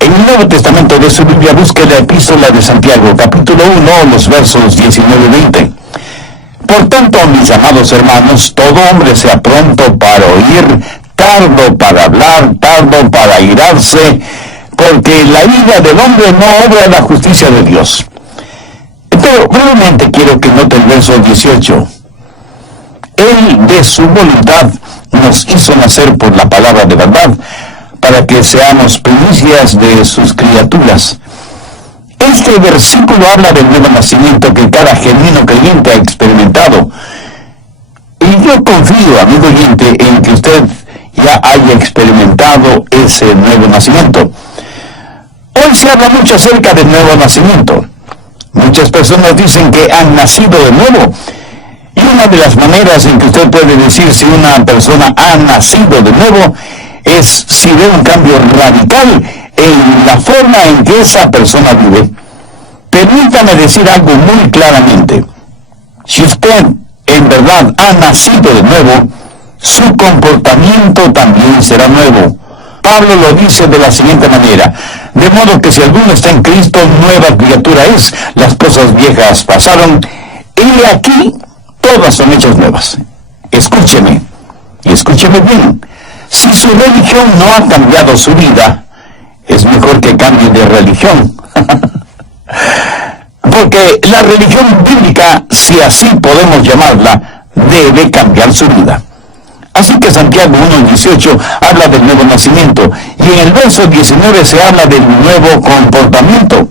En el Nuevo Testamento de su Biblia busque la epístola de Santiago, capítulo 1, los versos 19 y 20. Por tanto, mis amados hermanos, todo hombre sea pronto para oír, tardo para hablar, tardo para airarse, porque la ira del hombre no obra la justicia de Dios. Pero brevemente quiero que note el verso 18. Él de su voluntad nos hizo nacer por la palabra de verdad, para que seamos primicias de sus criaturas. Este versículo habla del nuevo nacimiento que cada genuino creyente ha experimentado. Y yo confío, amigo oyente, en que usted ya haya experimentado ese nuevo nacimiento. Hoy se habla mucho acerca del nuevo nacimiento. Muchas personas dicen que han nacido de nuevo. Y una de las maneras en que usted puede decir si una persona ha nacido de nuevo es si ve un cambio radical en la forma en que esa persona vive. Permítame decir algo muy claramente. Si usted en verdad ha nacido de nuevo, su comportamiento también será nuevo. Pablo lo dice de la siguiente manera: de modo que si alguno está en Cristo, nueva criatura es. Las cosas viejas pasaron, y aquí todas son hechas nuevas. Escúcheme, y escúcheme bien. Si su religión no ha cambiado su vida, es mejor que cambie de religión. Porque la religión bíblica, si así podemos llamarla, debe cambiar su vida. Así que Santiago 1:18 habla del nuevo nacimiento, y en el verso 19 se habla del nuevo comportamiento.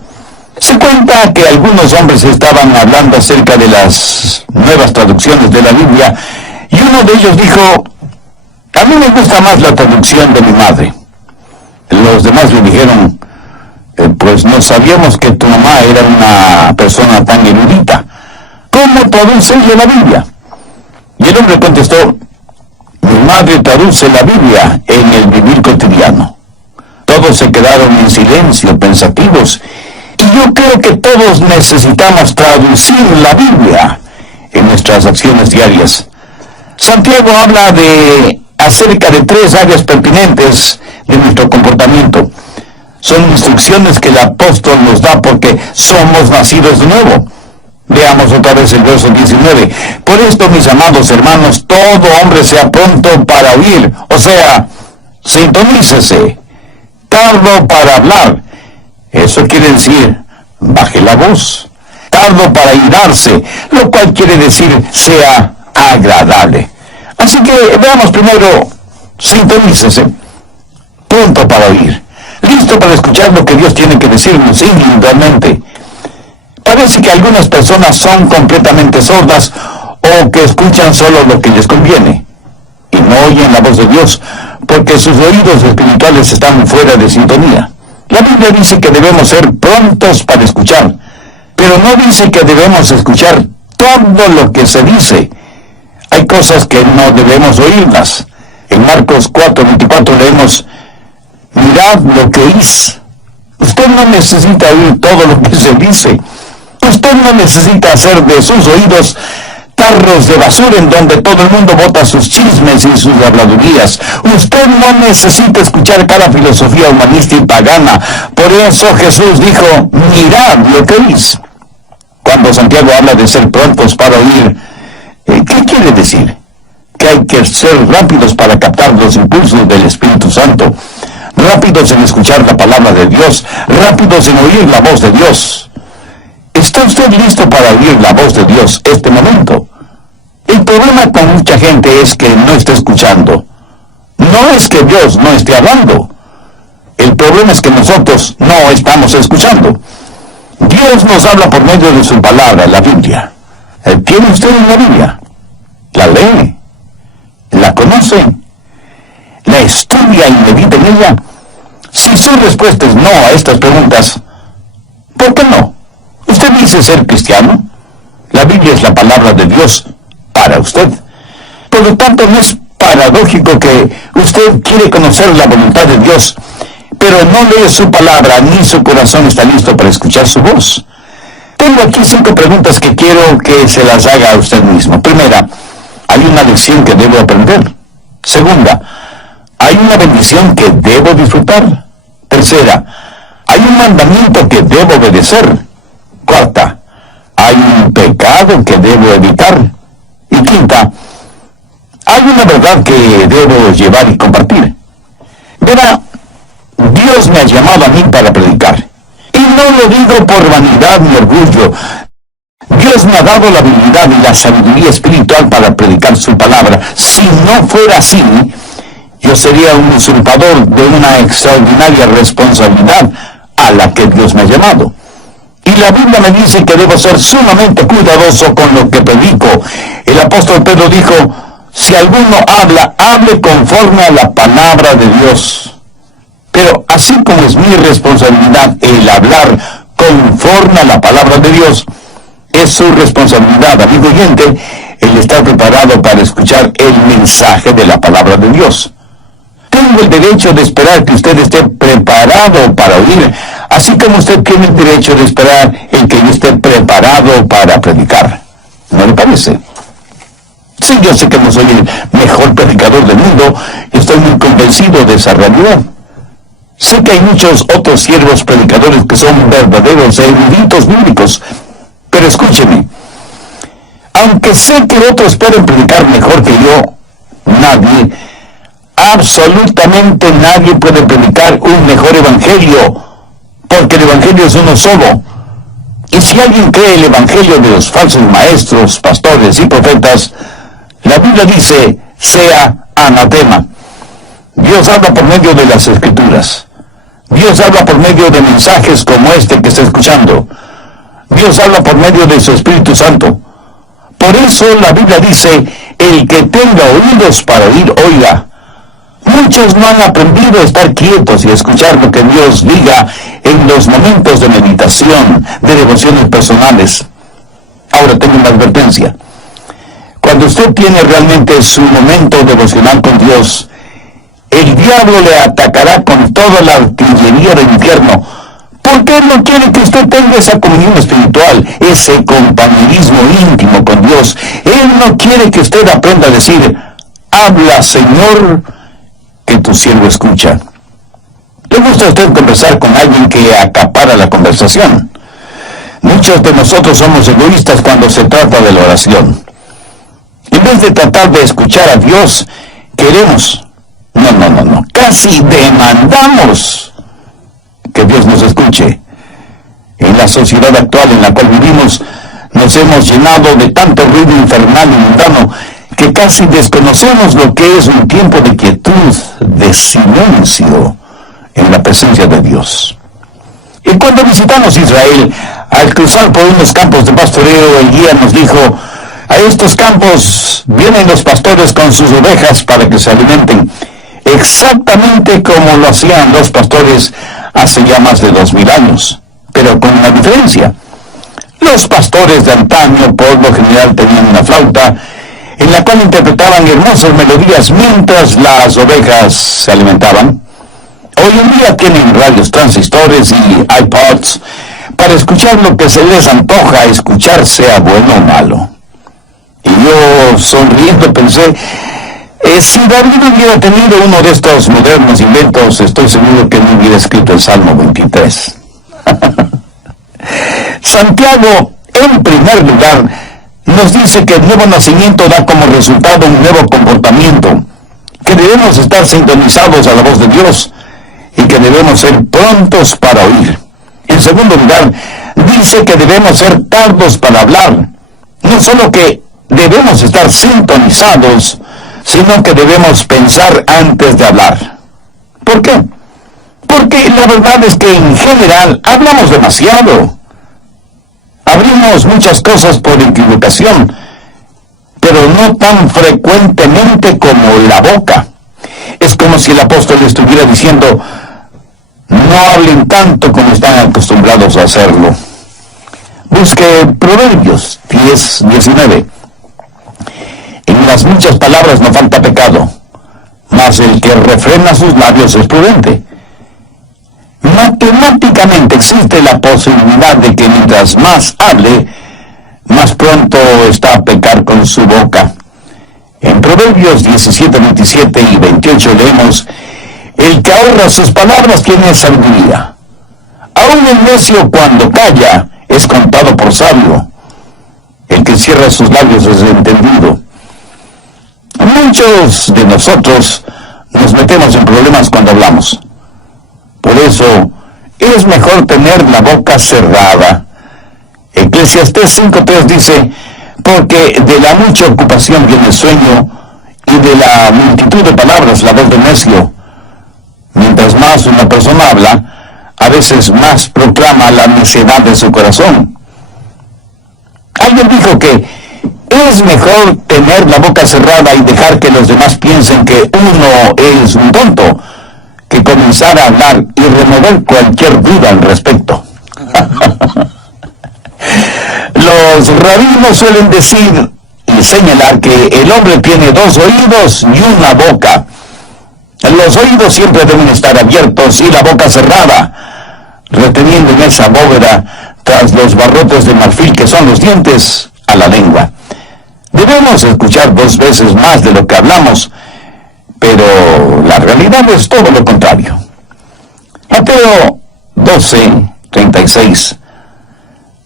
Se cuenta que algunos hombres estaban hablando acerca de las nuevas traducciones de la Biblia, y uno de ellos dijo: a mí me gusta más la traducción de mi madre. Los demás le dijeron: pues no sabíamos que tu mamá era una persona tan erudita. ¿Cómo traduce ella la Biblia? Y el hombre contestó: mi madre traduce la Biblia en el vivir cotidiano. Todos se quedaron en silencio, pensativos, y yo creo que todos necesitamos traducir la Biblia en nuestras acciones diarias. Santiago habla acerca de 3 áreas pertinentes de nuestro comportamiento. Son instrucciones que el apóstol nos da porque somos nacidos de nuevo. Veamos otra vez el verso 19. Por esto, mis amados hermanos, todo hombre sea pronto para oír, o sea, sintonícese, tardo para hablar. Eso quiere decir, baje la voz. Tardo para airarse, lo cual quiere decir, sea agradable. Así que veamos primero, sintonícese, pronto para oír, listo para escuchar lo que Dios tiene que decirnos individualmente. Parece que algunas personas son completamente sordas o que escuchan solo lo que les conviene y no oyen la voz de Dios porque sus oídos espirituales están fuera de sintonía. La Biblia dice que debemos ser prontos para escuchar, pero no dice que debemos escuchar todo lo que se dice. Hay cosas que no debemos oírlas. En Marcos 4:24 leemos: mirad lo que oís. Usted no necesita oír todo lo que se dice. Usted no necesita hacer de sus oídos tarros de basura en donde todo el mundo bota sus chismes y sus habladurías. Usted no necesita escuchar cada filosofía humanista y pagana. Por eso Jesús dijo: mirad lo que oís. Cuando Santiago habla de ser prontos para oír, ¿qué quiere decir? Que hay que ser rápidos para captar los impulsos del Espíritu Santo, rápidos en escuchar la palabra de Dios, rápidos en oír la voz de Dios. ¿Está usted listo para oír la voz de Dios este momento? El problema con mucha gente es que no está escuchando. No es que Dios no esté hablando. El problema es que nosotros no estamos escuchando. Dios nos habla por medio de su palabra, la Biblia. ¿Tiene usted una Biblia? ¿La lee? ¿La conoce? ¿La estudia y medita en ella? Si su respuesta es no a estas preguntas, ¿por qué no? ¿Usted dice ser cristiano? La Biblia es la palabra de Dios para usted. Por lo tanto, no es paradójico que usted quiere conocer la voluntad de Dios, pero no lee su palabra ni su corazón está listo para escuchar su voz. Tengo aquí 5 preguntas que quiero que se las haga a usted mismo. Primera, ¿hay una lección que debo aprender? Segunda, ¿hay una bendición que debo disfrutar? Tercera, hay un mandamiento que debo obedecer. Cuarta, hay un pecado que debo evitar. Y quinta, hay una verdad que debo llevar y compartir. Verá, Dios me ha llamado a mí para predicar. Y no lo digo por vanidad ni orgullo. Dios me ha dado la habilidad y la sabiduría espiritual para predicar su palabra. Si no fuera así, yo sería un usurpador de una extraordinaria responsabilidad a la que Dios me ha llamado. Y la Biblia me dice que debo ser sumamente cuidadoso con lo que predico. El apóstol Pedro dijo, si alguno habla, hable conforme a la palabra de Dios. Pero así como es mi responsabilidad el hablar conforme a la palabra de Dios, es su responsabilidad, amigo oyente, el estar preparado para escuchar el mensaje de la palabra de Dios. Tengo el derecho de esperar que usted esté preparado para oír, así como usted tiene el derecho de esperar el que yo esté preparado para predicar. ¿No le parece? Sí, yo sé que no soy el mejor predicador del mundo y estoy muy convencido de esa realidad. Sé que hay muchos otros siervos predicadores que son verdaderos eruditos bíblicos, pero escúcheme, aunque sé que otros pueden predicar mejor que yo, nadie, absolutamente nadie puede predicar un mejor evangelio, porque el evangelio es uno solo. Y si alguien cree el evangelio de los falsos maestros, pastores y profetas, la Biblia dice, sea anatema. Dios habla por medio de las Escrituras. Dios habla por medio de mensajes como este que está escuchando. Dios habla por medio de su Espíritu Santo. Por eso la Biblia dice, el que tenga oídos para oír, oiga. Muchos no han aprendido a estar quietos y a escuchar lo que Dios diga en los momentos de meditación, de devociones personales. Ahora tengo una advertencia. Cuando usted tiene realmente su momento devocional con Dios, el diablo le atacará con toda la artillería del infierno, porque él no quiere que usted tenga esa comunión espiritual, ese compañerismo íntimo con Dios. Él no quiere que usted aprenda a decir, habla, Señor, que tu siervo escucha. ¿Le gusta a usted conversar con alguien que acapara la conversación? Muchos de nosotros somos egoístas cuando se trata de la oración. En vez de tratar de escuchar a Dios, queremos, casi demandamos que Dios nos escuche. En la sociedad actual en la cual vivimos, nos hemos llenado de tanto ruido infernal y mundano que casi desconocemos lo que es un tiempo de quietud, de silencio en la presencia de Dios. Y cuando visitamos Israel, al cruzar por unos campos de pastoreo, el guía nos dijo, a estos campos vienen los pastores con sus ovejas para que se alimenten, exactamente como lo hacían los pastores hace ya más de 2000 años, pero con una diferencia. Los pastores de antaño por lo general tenían una flauta en la cual interpretaban hermosas melodías mientras las ovejas se alimentaban. Hoy en día tienen radios transistores y iPods para escuchar lo que se les antoja escuchar, sea bueno o malo. Y yo, sonriendo, pensé, si David hubiera tenido uno de estos modernos inventos, estoy seguro que no hubiera escrito el Salmo 23. Santiago, en primer lugar, nos dice que el nuevo nacimiento da como resultado un nuevo comportamiento, que debemos estar sintonizados a la voz de Dios y que debemos ser prontos para oír. En segundo lugar, dice que debemos ser tardos para hablar. No solo que debemos estar sintonizados, sino que debemos pensar antes de hablar. ¿Por qué? Porque la verdad es que en general hablamos demasiado. Abrimos muchas cosas por equivocación, pero no tan frecuentemente como la boca. Es como si el apóstol estuviera diciendo, no hablen tanto como están acostumbrados a hacerlo. Busque Proverbios 10:19. En las muchas palabras no falta pecado, mas el que refrena sus labios es prudente. Matemáticamente existe la posibilidad de que mientras más hable, más pronto está a pecar con su boca. En Proverbios 17:27 y 28 leemos, el que ahorra sus palabras tiene sabiduría. Aún el necio cuando calla es contado por sabio. El que cierra sus labios es entendido. Muchos de nosotros nos metemos en problemas cuando hablamos. Por eso es mejor tener la boca cerrada. Eclesiastés 5:3 dice: porque de la mucha ocupación viene el sueño, y de la multitud de palabras la voz del necio. Mientras más una persona habla, a veces más proclama la necedad de su corazón. Alguien dijo que es mejor tener la boca cerrada y dejar que los demás piensen que uno es un tonto, que comenzar a hablar y remover cualquier duda al respecto. Los rabinos suelen decir y señalar que el hombre tiene 2 oídos y una boca. Los oídos siempre deben estar abiertos y la boca cerrada, reteniendo en esa bóveda, tras los barrotes de marfil que son los dientes, a la lengua. Debemos escuchar 2 veces más de lo que hablamos, pero la realidad es todo lo contrario. Mateo 12:36.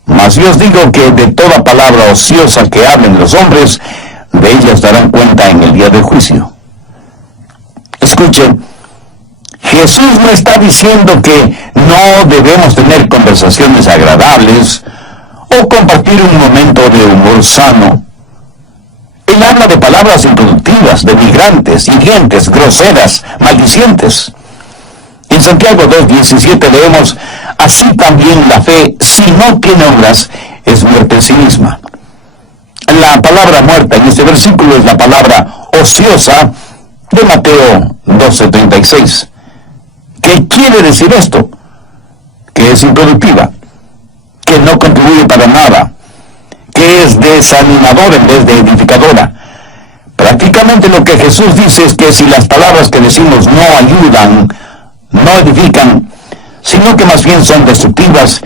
Mas yo os digo que de toda palabra ociosa que hablen los hombres, de ellas darán cuenta en el día del juicio. Escuchen, Jesús no está diciendo que no debemos tener conversaciones agradables o compartir un momento de humor sano. Él habla de palabras improductivas, denigrantes, hirientes, groseras, maldicientes. En Santiago 2:17 leemos: así también la fe, si no tiene obras, es muerte en sí misma. La palabra muerta en este versículo es la palabra ociosa de Mateo 12:36. ¿Qué quiere decir esto? Que es improductiva, que no contribuye para nada, que es desanimadora en vez de edificadora. Prácticamente lo que Jesús dice es que si las palabras que decimos no ayudan, no edifican, sino que más bien son destructivas,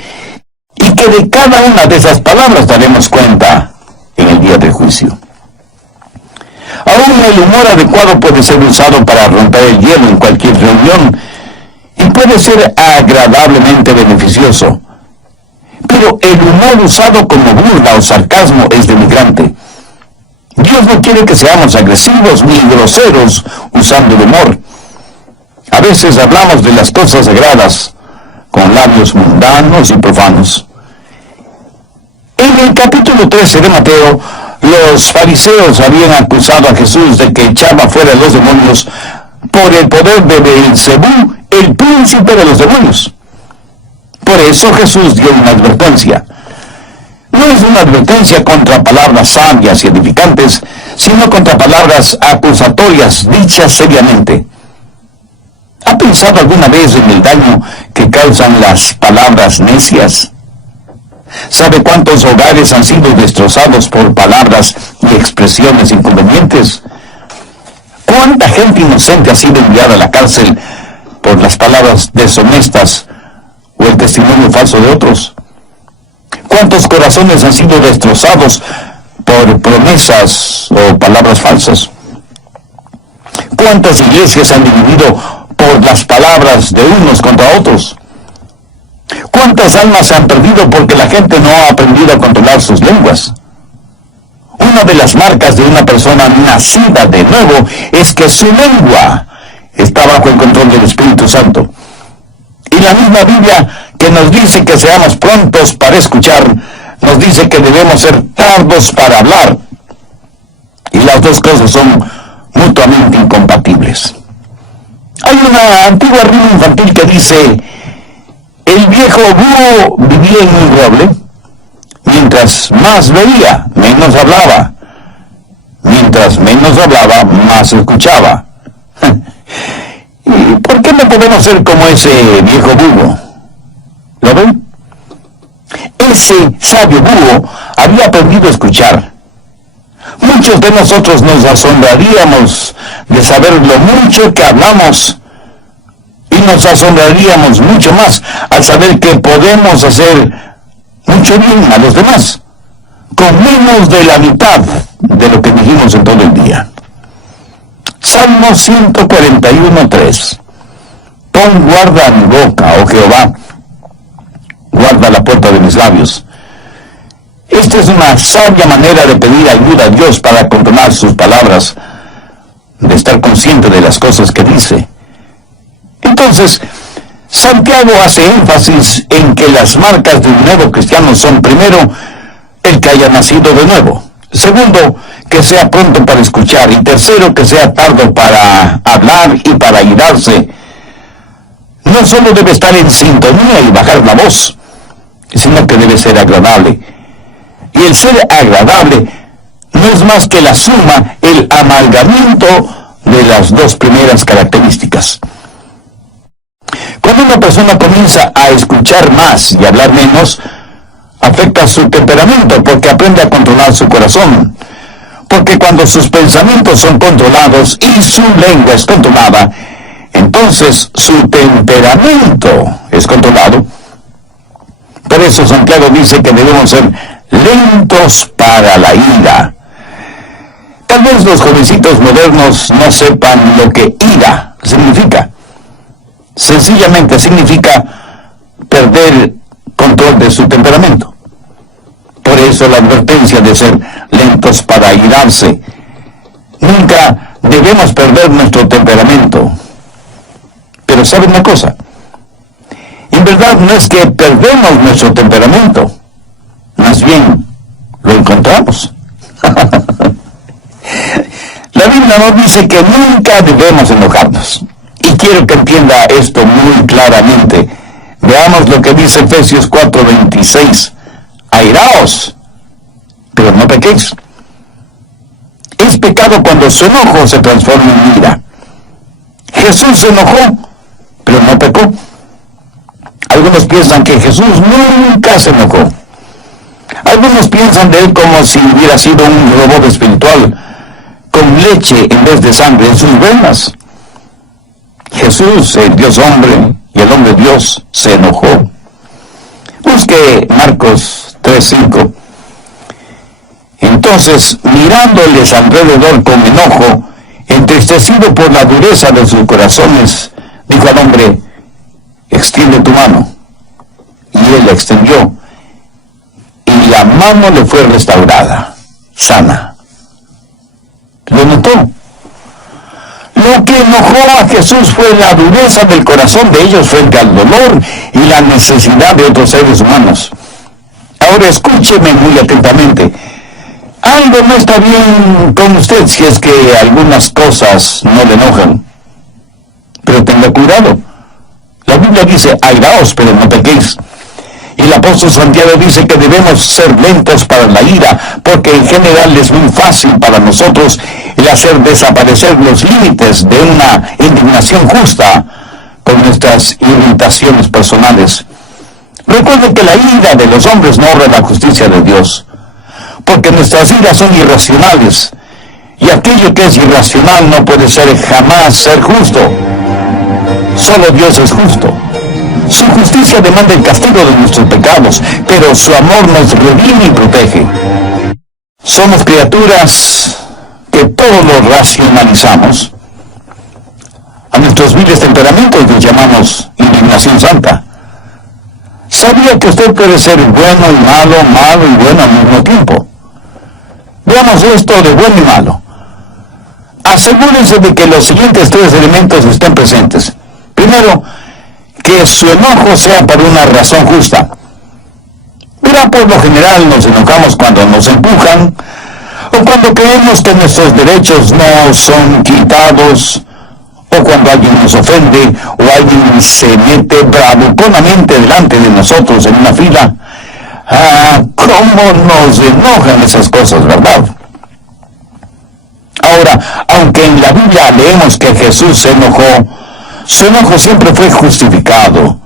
y que de cada una de esas palabras daremos cuenta en el día del juicio. Aún el humor adecuado puede ser usado para romper el hielo en cualquier reunión, y puede ser agradablemente beneficioso. Pero el humor usado como burla o sarcasmo es denigrante. Dios no quiere que seamos agresivos ni groseros usando el humor. A veces hablamos de las cosas sagradas con labios mundanos y profanos. En el capítulo 13 de Mateo, los fariseos habían acusado a Jesús de que echaba fuera a los demonios por el poder de Beelzebú, el príncipe de los demonios. Por eso Jesús dio una advertencia. No es una advertencia contra palabras sabias y edificantes, sino contra palabras acusatorias dichas seriamente. ¿Ha pensado alguna vez en el daño que causan las palabras necias? ¿Sabe cuántos hogares han sido destrozados por palabras y expresiones inconvenientes? ¿Cuánta gente inocente ha sido enviada a la cárcel por las palabras deshonestas o el testimonio falso de otros? ¿Cuántos corazones han sido destrozados por promesas o palabras falsas? ¿Cuántas iglesias han dividido por las palabras de unos contra otros? ¿Cuántas almas se han perdido porque la gente no ha aprendido a controlar sus lenguas? Una de las marcas de una persona nacida de nuevo es que su lengua está bajo el control del Espíritu Santo. Y la misma Biblia, que nos dice que seamos prontos para escuchar, nos dice que debemos ser tardos para hablar. Y las dos cosas son mutuamente incompatibles. Hay una antigua rima infantil que dice: el viejo búho vivía en un roble, mientras más veía, menos hablaba. Mientras menos hablaba, más escuchaba. ¿Y por qué no podemos ser como ese viejo búho? ¿Lo ven? Ese sabio búho había aprendido a escuchar. Muchos de nosotros nos asombraríamos de saber lo mucho que hablamos, y nos asombraríamos mucho más al saber que podemos hacer mucho bien a los demás, con menos de la mitad de lo que dijimos en todo el día. Salmo 141:3. Pon guarda a mi boca, oh Jehová, mis labios. Esta es una sabia manera de pedir ayuda a Dios para controlar sus palabras, de estar consciente de las cosas que dice. Entonces, Santiago hace énfasis en que las marcas de un nuevo cristiano son, primero, el que haya nacido de nuevo; segundo, que sea pronto para escuchar; y tercero, que sea tardo para hablar y para irarse. No solo debe estar en sintonía y bajar la voz, sino que debe ser agradable. Y el ser agradable no es más que la suma, el amalgamiento de las dos primeras características. Cuando una persona comienza a escuchar más y hablar menos, afecta su temperamento, porque aprende a controlar su corazón. Porque cuando sus pensamientos son controlados y su lengua es controlada, entonces su temperamento es controlado. Por eso Santiago dice que debemos ser lentos para la ira. Tal vez los jovencitos modernos no sepan lo que ira significa. Sencillamente significa perder control de su temperamento. Por eso la advertencia de ser lentos para irarse. Nunca debemos perder nuestro temperamento. Pero ¿saben una cosa? En verdad no es que perdemos nuestro temperamento, más bien lo encontramos. La Biblia nos dice que nunca debemos enojarnos. Y quiero que entienda esto muy claramente. Veamos lo que dice Efesios 4:26. Airaos, pero no pequéis. Es pecado cuando su enojo se transforma en ira. Jesús se enojó, pero no pecó. Algunos piensan que Jesús nunca se enojó. Algunos piensan de él como si hubiera sido un robot espiritual, con leche en vez de sangre en sus venas. Jesús, el Dios hombre y el hombre Dios, se enojó. Busque Marcos 3:5. Entonces, mirándoles alrededor con enojo, entristecido por la dureza de sus corazones, dijo al hombre: extiende tu mano. Y él la extendió, y la mano le fue restaurada, sana. ¿Lo notó? Lo que enojó a Jesús fue la dureza del corazón de ellos frente al dolor y la necesidad de otros seres humanos. Ahora escúcheme muy atentamente. Algo no está bien con usted si es que algunas cosas no le enojan. Pero tenga cuidado. La Biblia dice: airaos, pero no pequéis. Y el apóstol Santiago dice que debemos ser lentos para la ira, porque en general es muy fácil para nosotros el hacer desaparecer los límites de una indignación justa con nuestras irritaciones personales. Recuerden que la ira de los hombres no obra la justicia de Dios, porque nuestras iras son irracionales, y aquello que es irracional no puede jamás ser justo. Solo Dios es justo. Su justicia demanda el castigo de nuestros pecados, pero su amor nos redime y protege. Somos criaturas que todo lo racionalizamos. A nuestros viles temperamentos los llamamos indignación santa. ¿Sabía que usted puede ser bueno y malo, malo y bueno al mismo tiempo? Veamos esto de bueno y malo. Asegúrense de que los siguientes tres elementos estén presentes. Primero, que su enojo sea por una razón justa. Verá, por lo general nos enojamos cuando nos empujan, o cuando creemos que nuestros derechos no son quitados, o cuando alguien nos ofende, o alguien se mete bravuconamente delante de nosotros en una fila. ¿Cómo nos enojan esas cosas, verdad? Ahora, aunque en la Biblia leemos que Jesús se enojó, su enojo siempre fue justificado.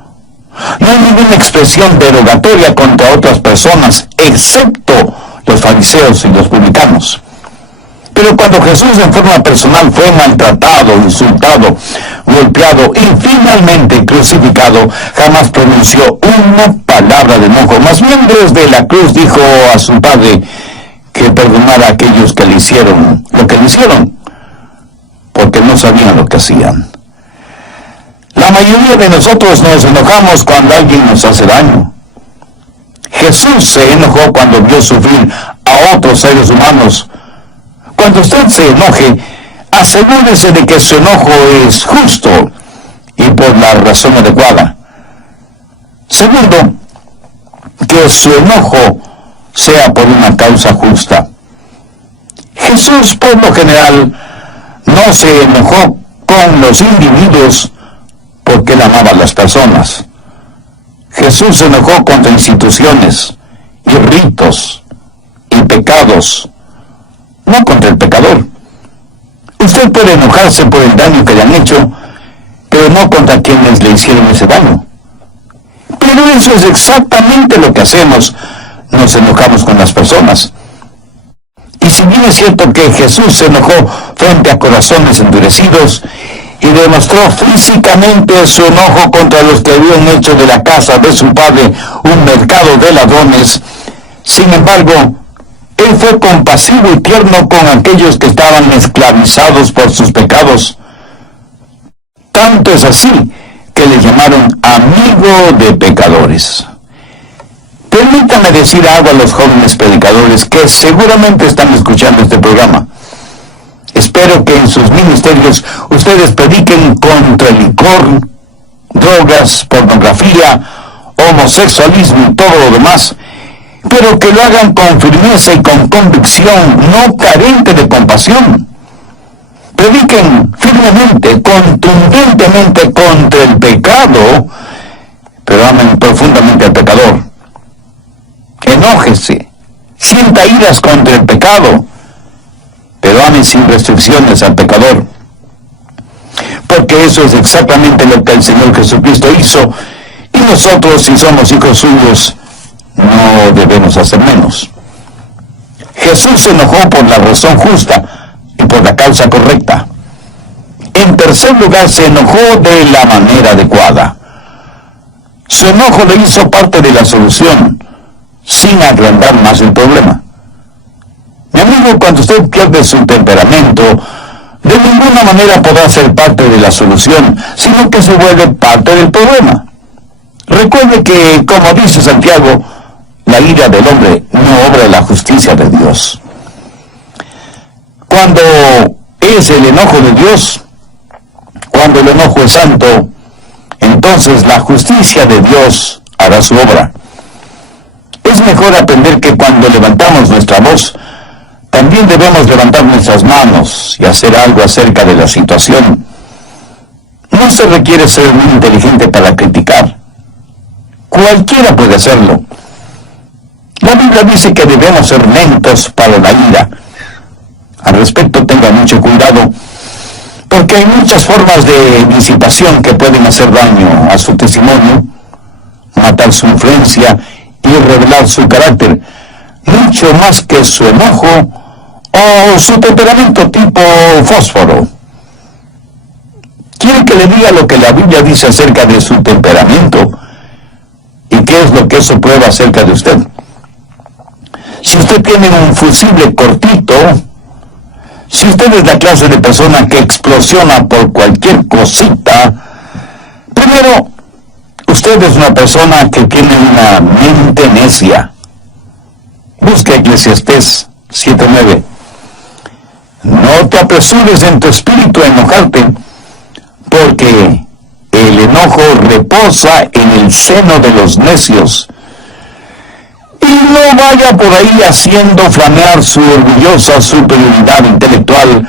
No hay ninguna expresión derogatoria contra otras personas, excepto los fariseos y los publicanos. Pero cuando Jesús en forma personal fue maltratado, insultado, golpeado y finalmente crucificado, jamás pronunció una palabra de enojo. Más bien desde la cruz dijo a su Padre que perdonara a aquellos que le hicieron lo que le hicieron, porque no sabían lo que hacían. La mayoría de nosotros nos enojamos cuando alguien nos hace daño. Jesús se enojó cuando vio sufrir a otros seres humanos. Cuando usted se enoje, asegúrese de que su enojo es justo y por la razón adecuada. Segundo, que su enojo sea por una causa justa. Jesús, por lo general, no se enojó con los individuos porque él amaba a las personas. Jesús se enojó contra instituciones y ritos y pecados, no contra el pecador. Usted puede enojarse por el daño que le han hecho, pero no contra quienes le hicieron ese daño. Pero eso es exactamente lo que hacemos, nos enojamos con las personas. Y si bien es cierto que Jesús se enojó frente a corazones endurecidos y demostró físicamente su enojo contra los que habían hecho de la casa de su padre un mercado de ladrones, sin embargo, él fue compasivo y tierno con aquellos que estaban esclavizados por sus pecados. Tanto es así que le llamaron amigo de pecadores. Permítame decir algo a los jóvenes predicadores que seguramente están escuchando este programa. Espero que en sus ministerios ustedes prediquen contra el licor, drogas, pornografía, homosexualismo y todo lo demás, pero que lo hagan con firmeza y con convicción, no carente de compasión. Prediquen firmemente, contundentemente contra el pecado, pero amen profundamente al pecador. Enójese, sienta iras contra el pecado, pero ame sin restricciones al pecador. Porque eso es exactamente lo que el Señor Jesucristo hizo, y nosotros, si somos hijos suyos, no debemos hacer menos. Jesús se enojó por la razón justa y por la causa correcta. En tercer lugar, se enojó de la manera adecuada. Su enojo le hizo parte de la solución, sin agrandar más el problema. Mi amigo, cuando usted pierde su temperamento, de ninguna manera podrá ser parte de la solución, sino que se vuelve parte del problema. Recuerde que, como dice Santiago, la ira del hombre no obra la justicia de Dios. Cuando es el enojo de Dios, cuando el enojo es santo, entonces la justicia de Dios hará su obra. Es mejor aprender que cuando levantamos nuestra voz, también debemos levantar nuestras manos y hacer algo acerca de la situación. No se requiere ser muy inteligente para criticar. Cualquiera puede hacerlo. La Biblia dice que debemos ser lentos para la ira. Al respecto, tenga mucho cuidado, porque hay muchas formas de disipación que pueden hacer daño a su testimonio, matar su influencia y revelar su carácter, mucho más que su enojo o su temperamento tipo fósforo. ¿Quiere que le diga lo que la Biblia dice acerca de su temperamento? ¿Y qué es lo que eso prueba acerca de usted? Si usted tiene un fusible cortito, si usted es la clase de persona que explosiona por cualquier cosita, primero, usted es una persona que tiene una mente necia. Busca Eclesiastés 7:9. No te apresures en tu espíritu a enojarte, porque el enojo reposa en el seno de los necios. Y no vaya por ahí haciendo flamear su orgullosa superioridad intelectual,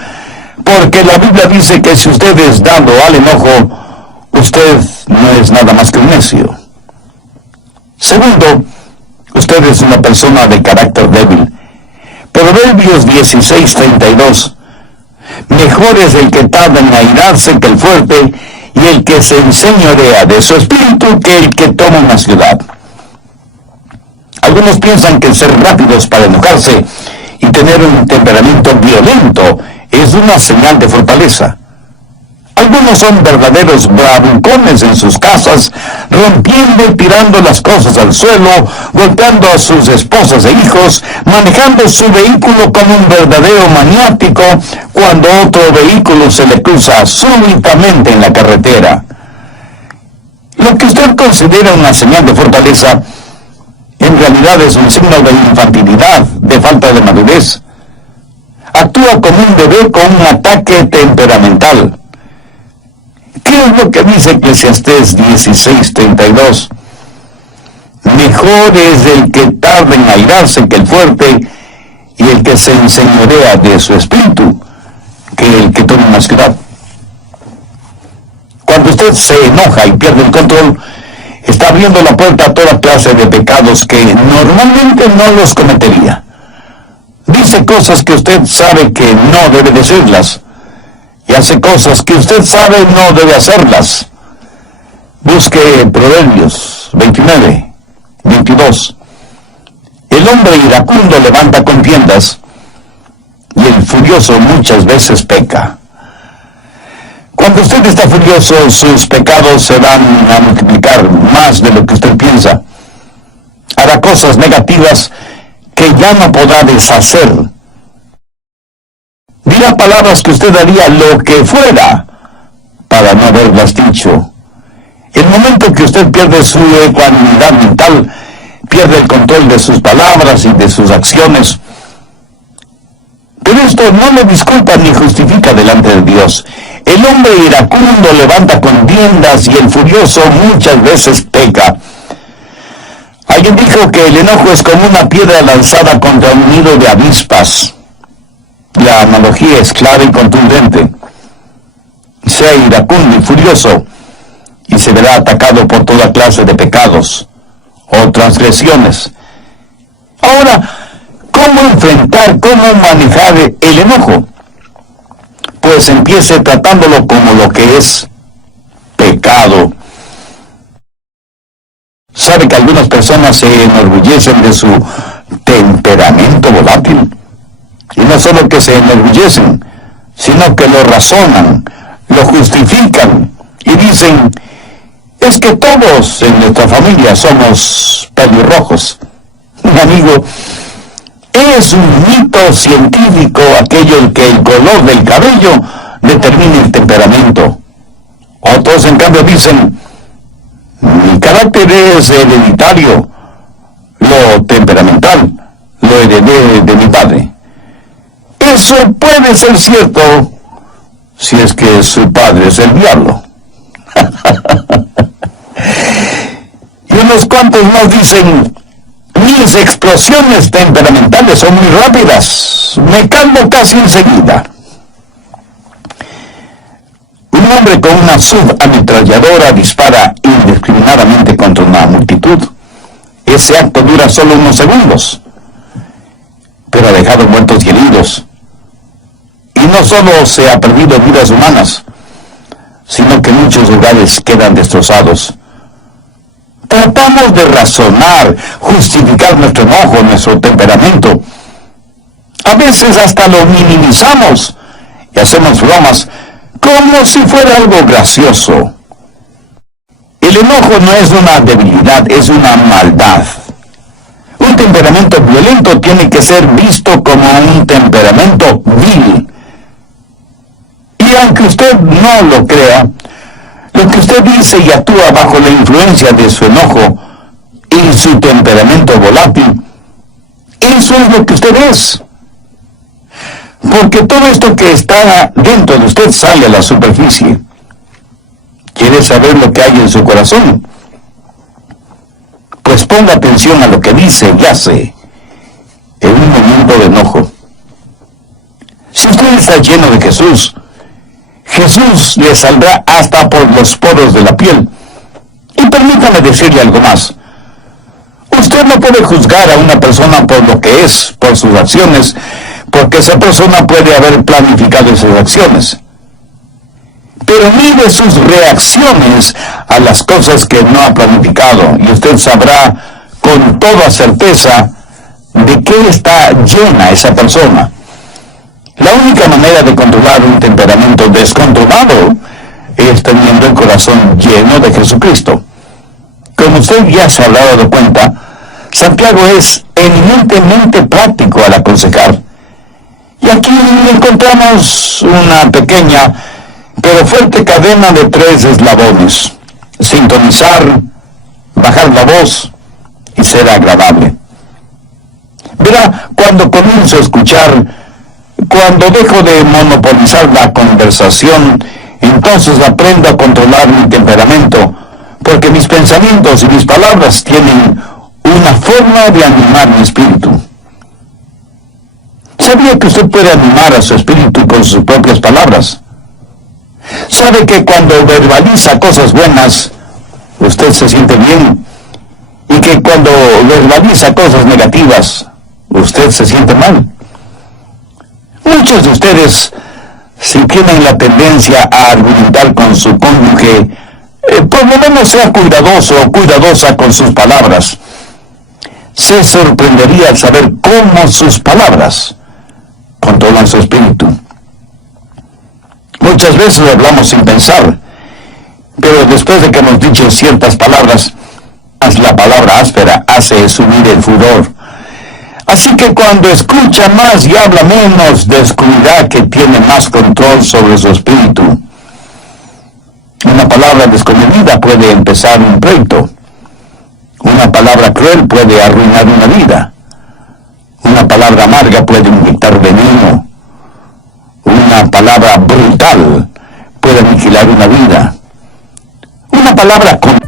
porque la Biblia dice que si usted es dado al enojo, usted no es nada más que un necio. Segundo, usted es una persona de carácter débil. Proverbios 16:32. Mejor es el que tarda en airarse que el fuerte, y el que se enseñorea de su espíritu que el que toma una ciudad. Algunos piensan que ser rápidos para enojarse y tener un temperamento violento es una señal de fortaleza. Algunos son verdaderos bravucones en sus casas, rompiendo y tirando las cosas al suelo, golpeando a sus esposas e hijos, manejando su vehículo como un verdadero maniático cuando otro vehículo se le cruza súbitamente en la carretera. Lo que usted considera una señal de fortaleza, en en realidad es un signo de infantilidad, de falta de madurez. Actúa como un bebé con un ataque temperamental. ¿Qué es lo que dice Eclesiastés 16:32? Mejor es el que tarda en airarse que el fuerte, y el que se enseñorea de su espíritu, que el que toma una ciudad. Cuando usted se enoja y pierde el control, está abriendo la puerta a toda clase de pecados que normalmente no los cometería. Dice cosas que usted sabe que no debe decirlas, y hace cosas que usted sabe no debe hacerlas. Busque Proverbios 29:22. El hombre iracundo levanta contiendas, y el furioso muchas veces peca. Cuando usted está furioso, sus pecados se van a multiplicar más de lo que usted piensa. Hará cosas negativas que ya no podrá deshacer. Dirá palabras que usted haría lo que fuera para no haberlas dicho. El momento que usted pierde su ecuanimidad mental, pierde el control de sus palabras y de sus acciones. Pero esto no le disculpa ni justifica delante de Dios. El hombre iracundo levanta contiendas, y el furioso muchas veces peca. Alguien dijo que el enojo es como una piedra lanzada contra un nido de avispas. La analogía es clara y contundente. Sea iracundo y furioso, y se verá atacado por toda clase de pecados o transgresiones. Ahora, ¿cómo enfrentar, cómo manejar el enojo? Pues empiece tratándolo como lo que es: pecado. ¿Sabe que algunas personas se enorgullecen de su temperamento volátil? Y no solo que se enorgullecen, sino que lo razonan, lo justifican y dicen: es que todos en nuestra familia somos pelirrojos. Amigo, es un mito científico aquello en que el color del cabello determina el temperamento. Otros, en cambio, dicen: mi carácter es hereditario, lo temperamental lo heredé de mi padre. Eso puede ser cierto si es que su padre es el diablo. Y unos cuantos más dicen: mis explosiones temperamentales son muy rápidas, me calmo casi enseguida. Un hombre con una subametralladora dispara indiscriminadamente contra una multitud. Ese acto dura solo unos segundos, pero ha dejado muertos y heridos. Y no solo se ha perdido vidas humanas, sino que muchos lugares quedan destrozados. Tratamos de razonar, justificar nuestro enojo, nuestro temperamento. A veces hasta lo minimizamos y hacemos bromas como si fuera algo gracioso. El enojo no es una debilidad, es una maldad. Un temperamento violento tiene que ser visto como un temperamento vil. Y aunque usted no lo crea, lo que usted dice y actúa bajo la influencia de su enojo y su temperamento volátil, eso es lo que usted es. Porque todo esto que está dentro de usted sale a la superficie. ¿Quiere saber lo que hay en su corazón? Pues ponga atención a lo que dice y hace en un momento de enojo. Si usted está lleno de Jesús, Jesús le saldrá hasta por los poros de la piel. Y permítame decirle algo más. Usted no puede juzgar a una persona por lo que es, por sus acciones, porque esa persona puede haber planificado esas acciones. Pero mire sus reacciones a las cosas que no ha planificado, y usted sabrá con toda certeza de qué está llena esa persona. La única manera de controlar un temperamento descontrolado es teniendo el corazón lleno de Jesucristo. Como usted ya se habrá dado cuenta, Santiago es eminentemente práctico al aconsejar. Y aquí encontramos una pequeña pero fuerte cadena de 3 eslabones: sintonizar, bajar la voz y ser agradable. Verá, cuando comienzo a escuchar, cuando dejo de monopolizar la conversación, entonces aprendo a controlar mi temperamento, porque mis pensamientos y mis palabras tienen una forma de animar mi espíritu. ¿Sabía que usted puede animar a su espíritu con sus propias palabras? ¿Sabe que cuando verbaliza cosas buenas, usted se siente bien? Y que cuando verbaliza cosas negativas, usted se siente mal. Muchos de ustedes, si tienen la tendencia a argumentar con su cónyuge, por lo menos sea cuidadoso o cuidadosa con sus palabras. Se sorprendería al saber cómo sus palabras controlan su espíritu. Muchas veces hablamos sin pensar, pero después de que hemos dicho ciertas palabras, la palabra áspera hace subir el furor. Así que cuando escucha más y habla menos, descubrirá que tiene más control sobre su espíritu. Una palabra descomedida puede empezar un pleito. Una palabra cruel puede arruinar una vida. Una palabra amarga puede inyectar veneno. Una palabra brutal puede aniquilar una vida. Una palabra con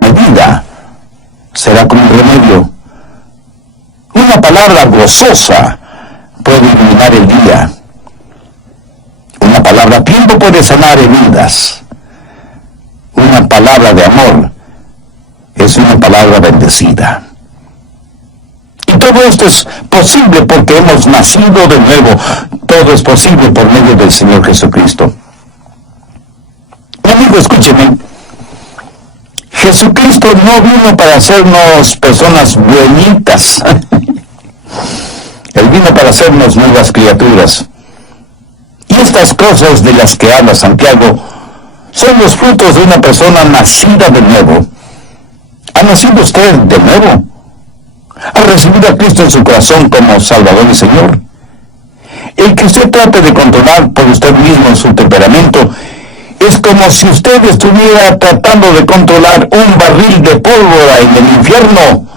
medida será como un remedio. Una palabra gozosa puede iluminar el día. Una palabra a tiempo puede sanar heridas. Una palabra de amor es una palabra bendecida. Y todo esto es posible porque hemos nacido de nuevo. Todo es posible por medio del Señor Jesucristo. Mi amigo, escúcheme. Jesucristo no vino para hacernos personas buenitas. Él vino para hacernos nuevas criaturas. Y estas cosas de las que habla Santiago son los frutos de una persona nacida de nuevo. ¿Ha nacido usted de nuevo? ¿Ha recibido a Cristo en su corazón como Salvador y Señor? El que usted trate de controlar por usted mismo su temperamento es como si usted estuviera tratando de controlar un barril de pólvora en el infierno,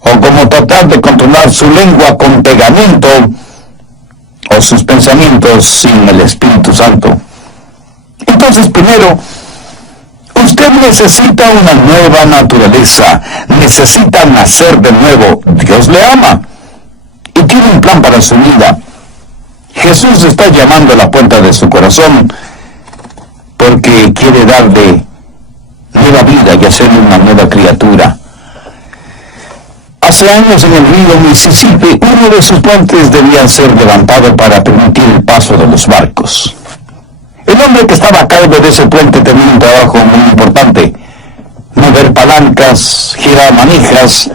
o como tratar de controlar su lengua con pegamento, o sus pensamientos sin el Espíritu Santo. Entonces, primero, usted necesita una nueva naturaleza, necesita nacer de nuevo. Dios le ama y tiene un plan para su vida. Jesús está llamando a la puerta de su corazón porque quiere darle nueva vida y hacerle una nueva criatura. Hace años en el río Mississippi, uno de sus puentes debía ser levantado para permitir el paso de los barcos. El hombre que estaba a cargo de ese puente tenía un trabajo muy importante: mover palancas, girar manijas,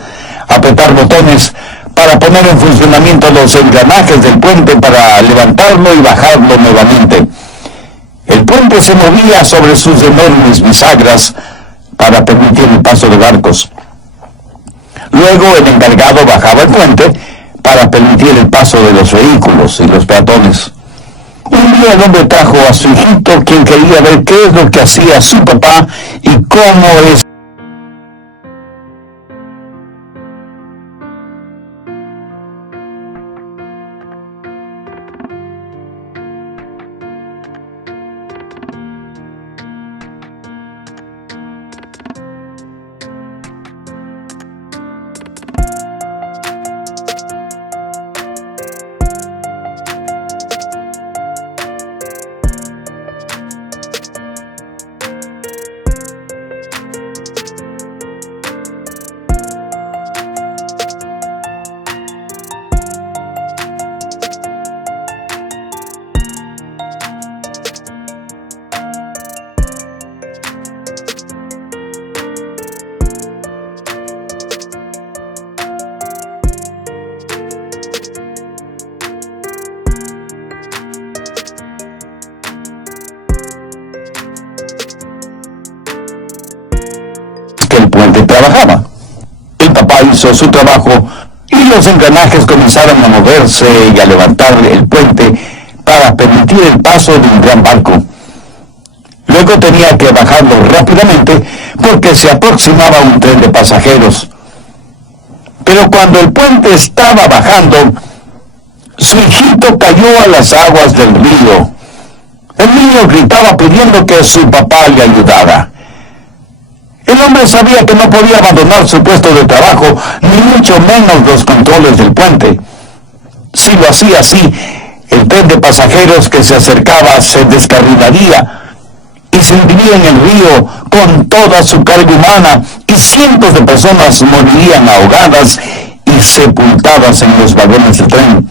apretar botones para poner en funcionamiento los engranajes del puente para levantarlo y bajarlo nuevamente. El puente se movía sobre sus enormes bisagras para permitir el paso de barcos. Luego el encargado bajaba el puente para permitir el paso de los vehículos y los peatones. Un día el hombre trajo a su hijito, quien quería ver qué es lo que hacía su papá y cómo es. puente trabajaba. El papá hizo su trabajo y los engranajes comenzaron a moverse y a levantar el puente para permitir el paso de un gran barco. Luego tenía que bajarlo rápidamente porque se aproximaba un tren de pasajeros. Pero cuando el puente estaba bajando, su hijito cayó a las aguas del río. El niño gritaba pidiendo que su papá le ayudara. El hombre sabía que no podía abandonar su puesto de trabajo, ni mucho menos los controles del puente. Si lo hacía así, el tren de pasajeros que se acercaba se descarrilaría y se hundiría en el río con toda su carga humana, y cientos de personas morirían ahogadas y sepultadas en los vagones del tren.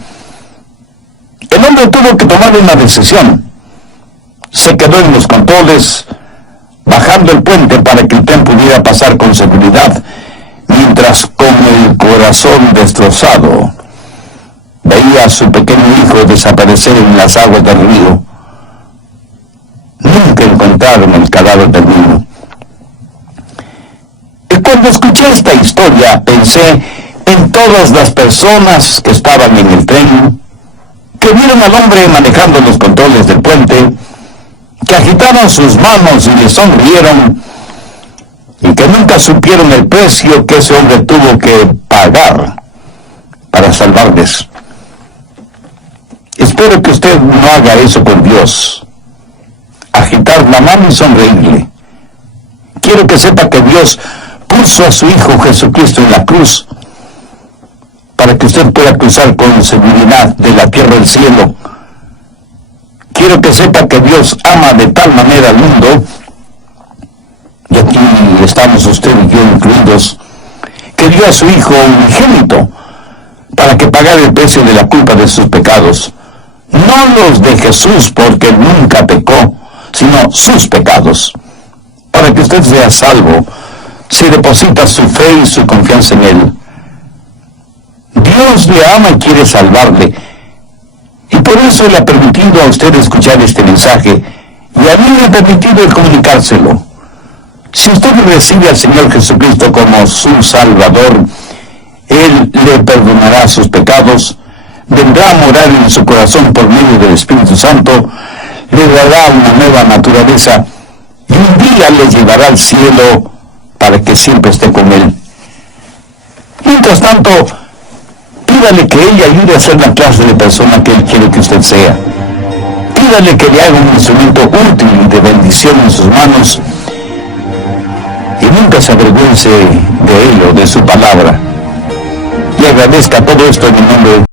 El hombre tuvo que tomar una decisión. Se quedó en los controles, bajando el puente para que el tren pudiera pasar con seguridad, mientras con el corazón destrozado veía a su pequeño hijo desaparecer en las aguas del río. Nunca encontraron el cadáver del niño. Y cuando escuché esta historia, pensé en todas las personas que estaban en el tren, que vieron al hombre manejando los controles del puente, que agitaron sus manos y le sonrieron, y que nunca supieron el precio que ese hombre tuvo que pagar para salvarles. Espero que usted no haga eso con Dios, agitar la mano y sonreírle. Quiero que sepa que Dios puso a su Hijo Jesucristo en la cruz para que usted pueda cruzar con seguridad de la tierra al cielo. Quiero que sepa que Dios ama de tal manera al mundo, y aquí estamos usted y yo incluidos, que dio a su Hijo unigénito para que pagara el precio de la culpa de sus pecados. No los de Jesús, porque Él nunca pecó, sino sus pecados, para que usted sea salvo si deposita su fe y su confianza en Él. Dios le ama y quiere salvarle, y por eso le ha permitido a usted escuchar este mensaje, y a mí me ha permitido el comunicárselo. Si usted recibe al Señor Jesucristo como su Salvador, Él le perdonará sus pecados, vendrá a morar en su corazón por medio del Espíritu Santo, le dará una nueva naturaleza, y un día le llevará al cielo para que siempre esté con Él. Mientras tanto, pídale que Él le ayude a ser la clase de persona que Él quiere que usted sea. Pídale que le haga un instrumento útil y de bendición en sus manos, y nunca se avergüence de Él o de su palabra. Y agradezca todo esto en el nombre de